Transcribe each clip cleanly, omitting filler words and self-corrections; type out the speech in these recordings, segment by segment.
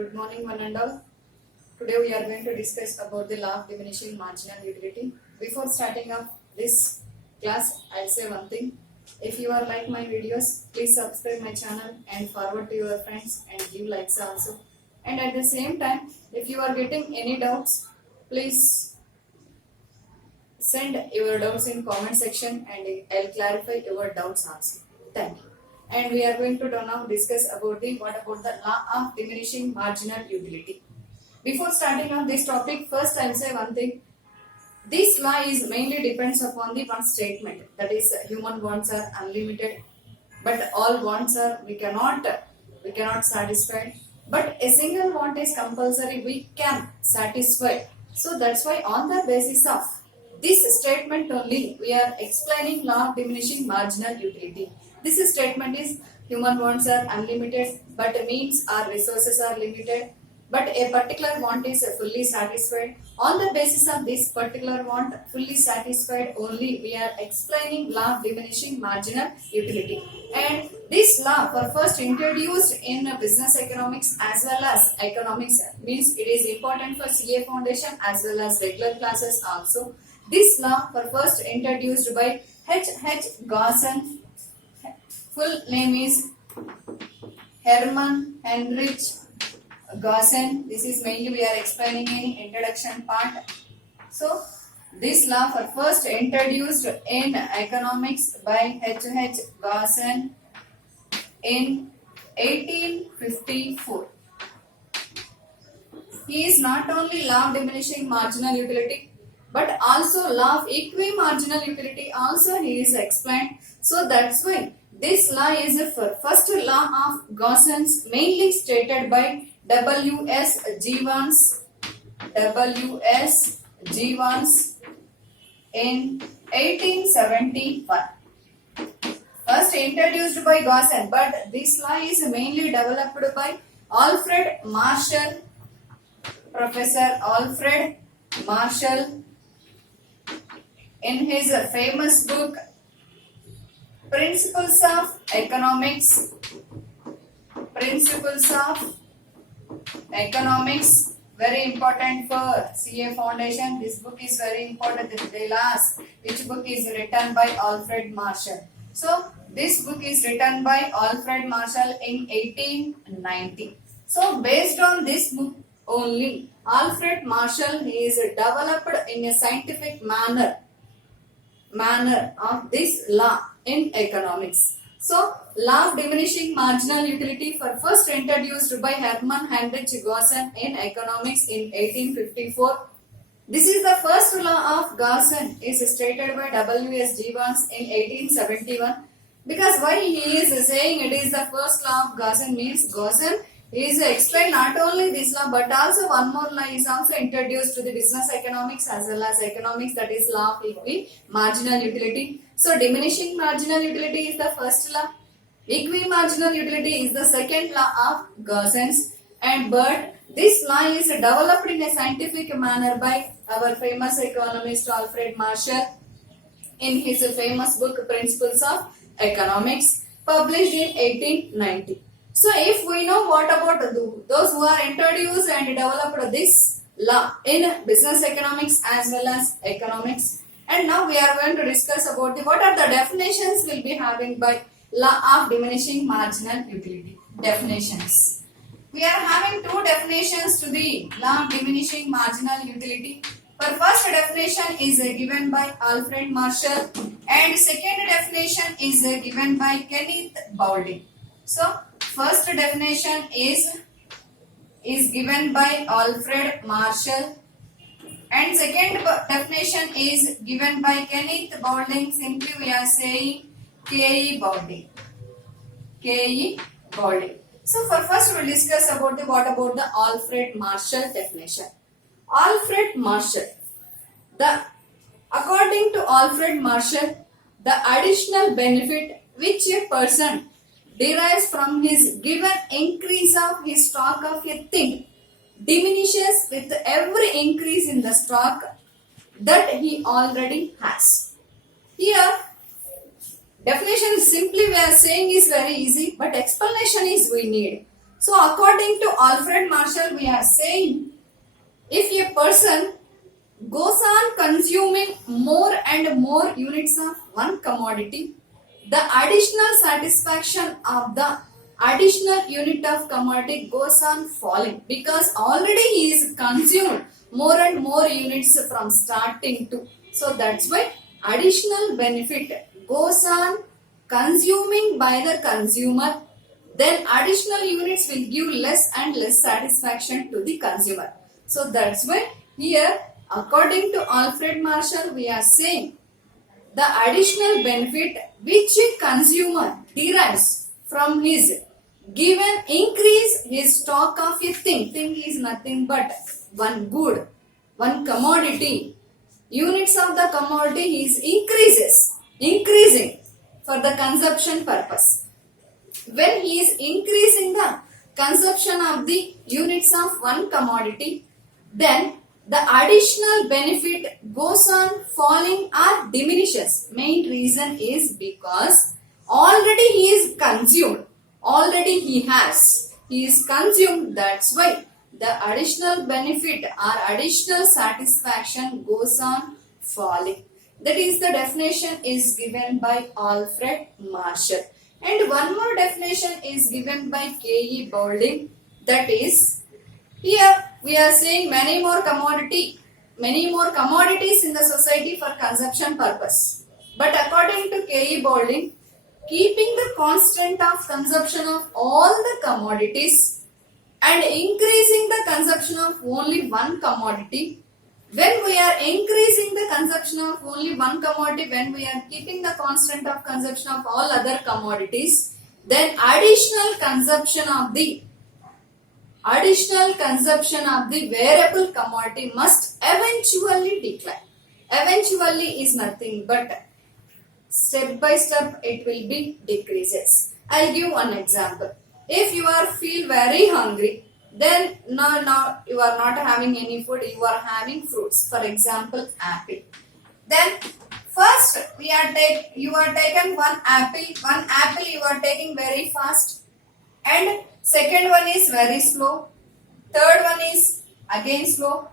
Good morning, one and all. Today we are going to discuss about the law of diminishing marginal utility. Before starting off this class, I'll say one thing. If you are like my videos, please subscribe my channel and forward to your friends and give likes also. And at the same time, if you are getting any doubts, please send your doubts in comment section and I'll clarify your doubts also. Thank you. And we are going to now discuss about the law of diminishing marginal utility. Before starting on this topic, first I'll say one thing. This law is mainly depends upon the one statement, that is human wants are unlimited, but all wants are we cannot satisfy. But a single want is compulsory, we can satisfy. So that's why on the basis of this statement only we are explaining law of diminishing marginal utility. This statement is human wants are unlimited, but means or resources are limited, but a particular want is fully satisfied. On the basis of this particular want fully satisfied only we are explaining law of diminishing marginal utility. And this law were first introduced in business economics as well as economics, means it is important for CA foundation as well as regular classes also. This law were first introduced by H. Gaussen. Full name is Hermann Heinrich Gaussen. This is mainly we are explaining in introduction part. So this law were first introduced in economics by H. Gaussen in 1854. He is not only law of diminishing marginal utility, but also law of equimarginal utility also he is explained. So that's why this law is the first law of Gaussen's, mainly stated by W.S. Jevons in 1871. First introduced by Gaussen, but this law is mainly developed by Alfred Marshall, Professor Alfred Marshall, in his famous book Principles of Economics. Very important for CA Foundation. This book is very important. They'll ask which book is written by Alfred Marshall. So this book is written by Alfred Marshall in 1890. So based on this book only, Alfred Marshall is developed in a scientific manner of this law in economics. So, law of diminishing marginal utility were first introduced by Hermann Heinrich Gaussen in economics in 1854. This is the first law of Gaussen is stated by W.S. Jevons in 1871. Because why he is saying it is the first law of Gaussen means Gaussen is explained not only this law but also one more law is also introduced to the business economics as well as economics, that is law of marginal utility. So diminishing marginal utility is the first law, equimarginal utility is the second law of Gaussen's, and but this law is developed in a scientific manner by our famous economist Alfred Marshall in his famous book Principles of Economics, published in 1890. So if we know what about those who are introduced and developed this law in business economics as well as economics, and now we are going to discuss about what are the definitions we'll be having by law of diminishing marginal utility. Definitions. We are having two definitions to the law of diminishing marginal utility. For first definition is given by Alfred Marshall and second definition is given by Kenneth Boulding. So first definition is given by Alfred Marshall and second definition is given by Kenneth Boulding. Simply we are saying K.E. Boulding. So for first we will discuss about what about the Alfred Marshall definition. Alfred Marshall. According to Alfred Marshall, the additional benefit which a person derives from his given increase of his stock of a thing diminishes with every increase in the stock that he already has. Here, definition simply we are saying is very easy, but explanation is we need. So according to Alfred Marshall, we are saying if a person goes on consuming more and more units of one commodity, the additional satisfaction of the additional unit of commodity goes on falling because already he is consumed more and more units from starting to. So that's why additional benefit goes on consuming by the consumer, then additional units will give less and less satisfaction to the consumer. So that's why here according to Alfred Marshall we are saying the additional benefit which a consumer derives from his given increase his stock of a thing is nothing but one good, one commodity, units of the commodity is increasing for the consumption purpose. When he is increasing the consumption of the units of one commodity, then the additional benefit goes on falling or diminishes. Main reason is because already he is consumed, already he is consumed, that's why the additional benefit or additional satisfaction goes on falling. That is the definition is given by Alfred Marshall. And one more definition is given by K.E. Boulding, that is here we are saying many more commodities in the society for consumption purpose. But according to K.E. Boulding, keeping the constant of consumption of all the commodities and increasing the consumption of only one commodity, when we are increasing the consumption of only one commodity, when we are keeping the constant of consumption of all other commodities, then additional consumption of the variable commodity must eventually decline. Eventually is nothing but step by step it will be decreases. I'll give one example. If you are feel very hungry, then now you are not having any food, you are having fruits. For example, apple. Then first you are taken one apple you are taking very fast, and second one is very slow, third one is again slow,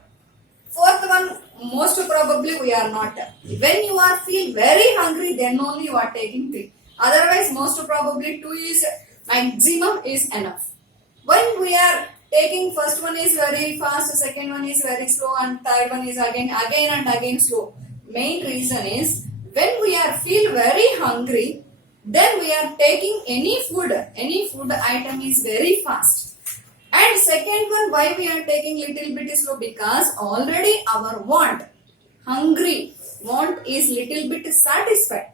fourth one most probably we are not. When you are feel very hungry, then only you are taking 3. Otherwise most probably 2 is maximum is enough. When we are taking first one is very fast, second one is very slow, and third one is again and again slow. Main reason is when we are feel very hungry, then we are taking any food item is very fast. And second one, why we are taking little bit slow? Because already our want is little bit satisfied.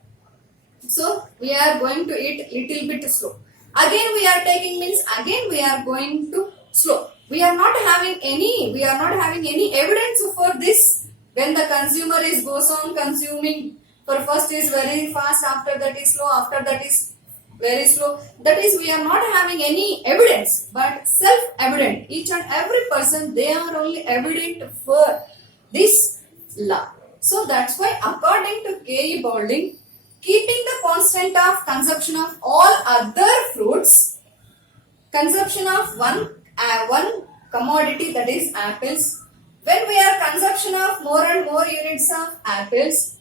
So we are going to eat little bit slow. Again we are taking means again we are going to slow. We are not having any evidence for this. When the consumer goes on consuming, for first is very fast, after that is slow, after that is very slow. That is we are not having any evidence, but self-evident. Each and every person, they are only evident for this law. So that's why according to K.E. Boulding, keeping the constant of consumption of all other fruits, consumption of one commodity, that is apples, when we are consumption of more and more units of apples,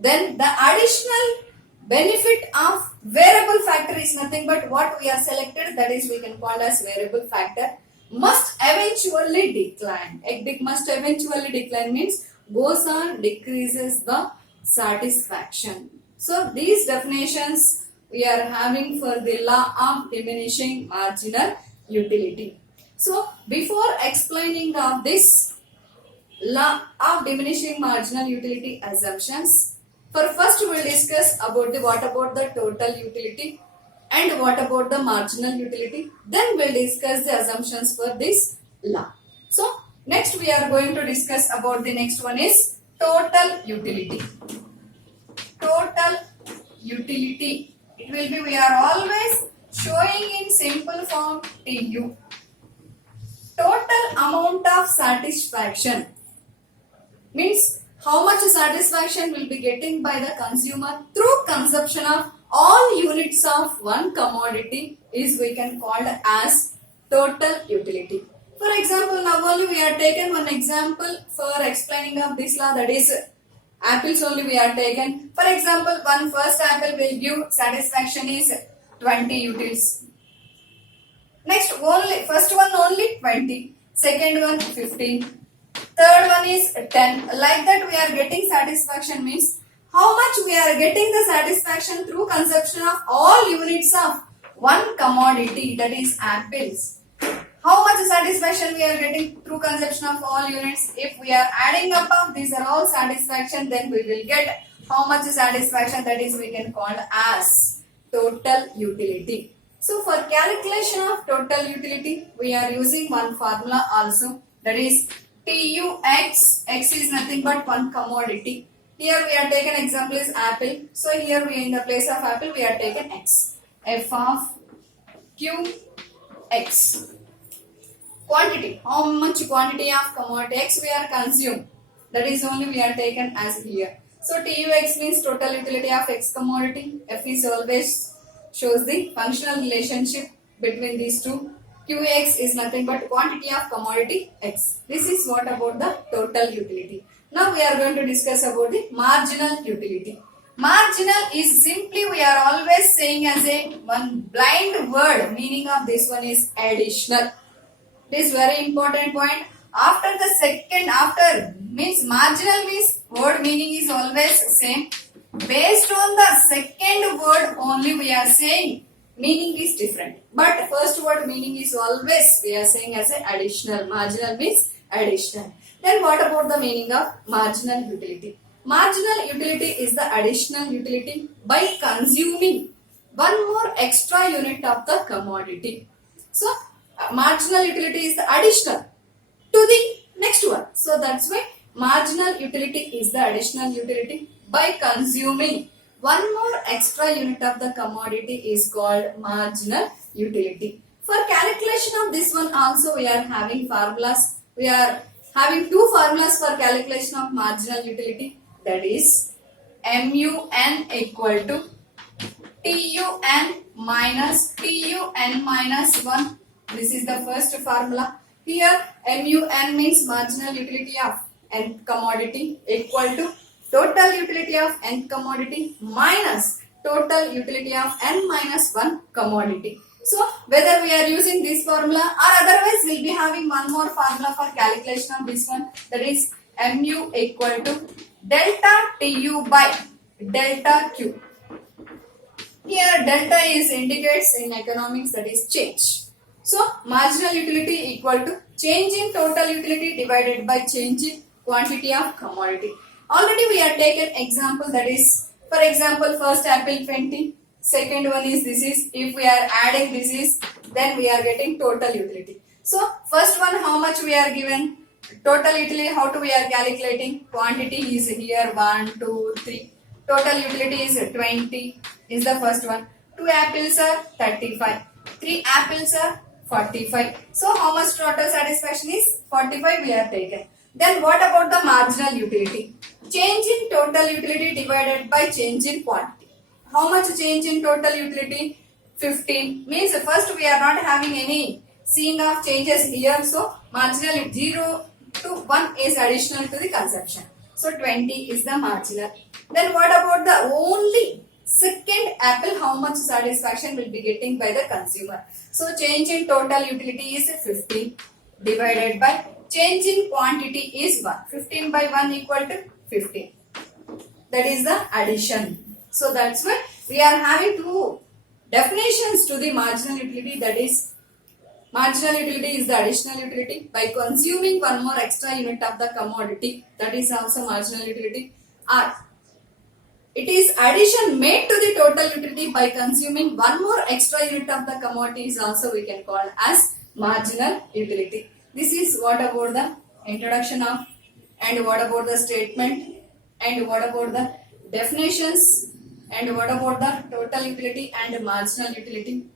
then the additional benefit of variable factor is nothing but what we are selected, that is we can call as variable factor, must eventually decline. Must eventually decline means goes on decreases the satisfaction. So these definitions we are having for the law of diminishing marginal utility. So before explaining of this law of diminishing marginal utility assumptions, first we will discuss about what about the total utility and what about the marginal utility. Then we will discuss the assumptions for this law. So next we are going to discuss about the next one is total utility. Total utility. It will be, we are always showing in simple form TU. Total amount of satisfaction means how much satisfaction will be getting by the consumer through consumption of all units of one commodity is we can call as total utility. For example, now only we are taken one example for explaining of this law, that is apples only we are taken. For example, one first apple will give satisfaction is 20 utils. Next only first one only 20, second one 15, third one is 10. Like that we are getting satisfaction means how much we are getting the satisfaction through consumption of all units of one commodity, that is apples. How much satisfaction we are getting through consumption of all units? If we are adding up of these are all satisfaction, then we will get how much satisfaction, that is we can call as total utility. So for calculation of total utility, we are using one formula also, that is TUX. X is nothing but one commodity. Here we are taken example is apple. So here we in the place of apple we are taken X. F of QX. Quantity. How much quantity of commodity X we are consumed. That is only we are taken as here. So TUX means total utility of X commodity. F is always shows the functional relationship between these two. QX is nothing but quantity of commodity X. This is what about the total utility. Now we are going to discuss about the marginal utility. Marginal is simply we are always saying as a one blind word. Meaning of this one is additional. It is very important point. After the second, after means marginal means word meaning is always same. Based on the second word only we are saying meaning is different. But first word meaning is always we are saying as a additional. Marginal means additional. Then what about the meaning of marginal utility? Marginal utility is the additional utility by consuming one more extra unit of the commodity. So marginal utility is the additional to the next one. So that's why marginal utility is the additional utility by consuming one more extra unit of the commodity is called marginal utility. For calculation of this one also we are having formulas. We are having two formulas for calculation of marginal utility, that is MUN equal to TUN minus TUN minus 1. This is the first formula. Here MUN means marginal utility of nth commodity equal to total utility of nth commodity minus total utility of n minus 1 commodity. So whether we are using this formula or otherwise we'll be having one more formula for calculation of this one, that is Mu equal to delta Tu by delta Q. Here delta is indicates in economics, that is change. So marginal utility equal to change in total utility divided by change in quantity of commodity. Already we are taken example, that is for example first apple 20, second one is this is, if we are adding this is, then we are getting total utility. So first one how much we are given, total utility how to we are calculating, quantity is here 1, 2, 3, total utility is 20 is the first one, 2 apples are 35, 3 apples are 45. So how much total satisfaction is 45 we are taken. Then what about the marginal utility? Change in total utility divided by change in quantity. How much change in total utility? 15. Means first we are not having any seeing of changes here. So marginal 0 to 1 is additional to the consumption. So 20 is the marginal. Then what about the only second apple, how much satisfaction will be getting by the consumer? So change in total utility is 15 divided by change in quantity is 1. 15 by 1 equal to 15. That is the addition. So that's why we are having two definitions to the marginal utility, that is marginal utility is the additional utility by consuming one more extra unit of the commodity, that is also marginal utility, or it is addition made to the total utility by consuming one more extra unit of the commodity is also we can call as marginal utility. This is what about the introduction of, and what about the statement, and what about the definitions, and what about the total utility and marginal utility.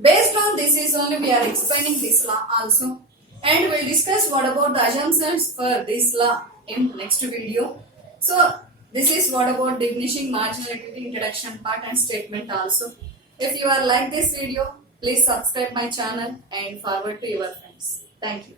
Based on this is only we are explaining this law also, and we will discuss what about the assumptions for this law in next video. So this is what about diminishing marginal utility introduction part and statement also. If you are like this video, Please subscribe my channel and forward to your friends. Thank you.